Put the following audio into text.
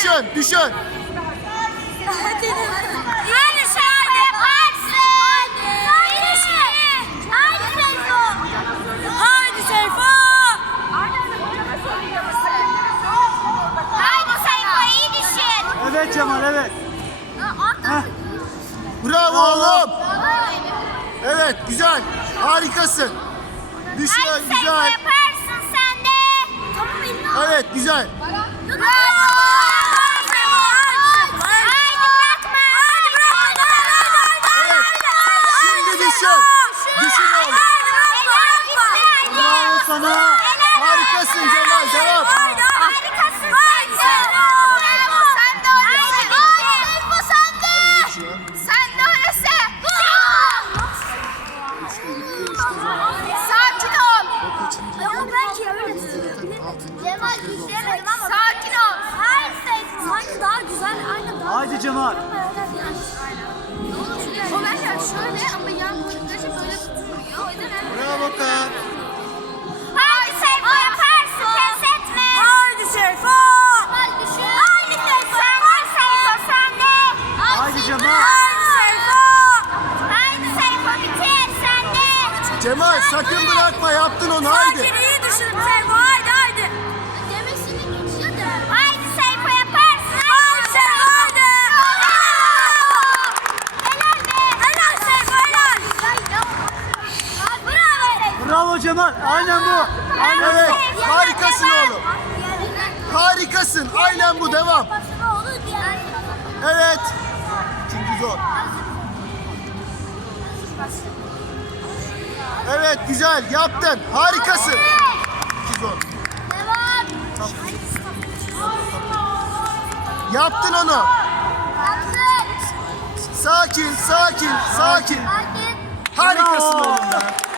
düşün, düşün. Hadi sen yaparsın. Haydi şey. Haydi Seyfo. Haydi Seyfo. Haydi Seyfo iyi düşün. Evet Cemal evet. Heh. Bravo oğlum. Evet, güzel. Harikasın. Düşün, Seyfo güzel. yaparsın sen de. Evet, güzel. Haydi bırakma. Haydi bırakma. Evet. Şimdi düşün. Düşün oğlum. Bravo sana. Harikasın Cemal, devam. Harikasın sen de. Bravo sen de öylesin. Seyfo sen de. Sen de öylesin. Sakin ol. Ama belki öyle Cemal düşemedim ama. Sakin ol. Hayır Seyfo. Sanki daha güzel. Aynen daha Haydi Cemal. O mesela şöyle ama yan kırıkları Cemal sakın bırakma, yaptın onu, haydi. iyi düşün Seyfo. Haydi haydi. Demesini geçiyor da. Haydi Seyfo yaparsın. Haydi Seyfo haydi. Helal be. Helal Seyfo helal. Bravo Seyfo. Bravo Cemal. Aynen bu. Aynen Evet, harikasın oğlum. Harikasın, aynen bu, devam. Evet. Çünkü zor. Evet, güzel, yaptın. Harikasın. İki zor. Yaptın onu. Sakin, sakin, sakin. Harikasın oğlum be.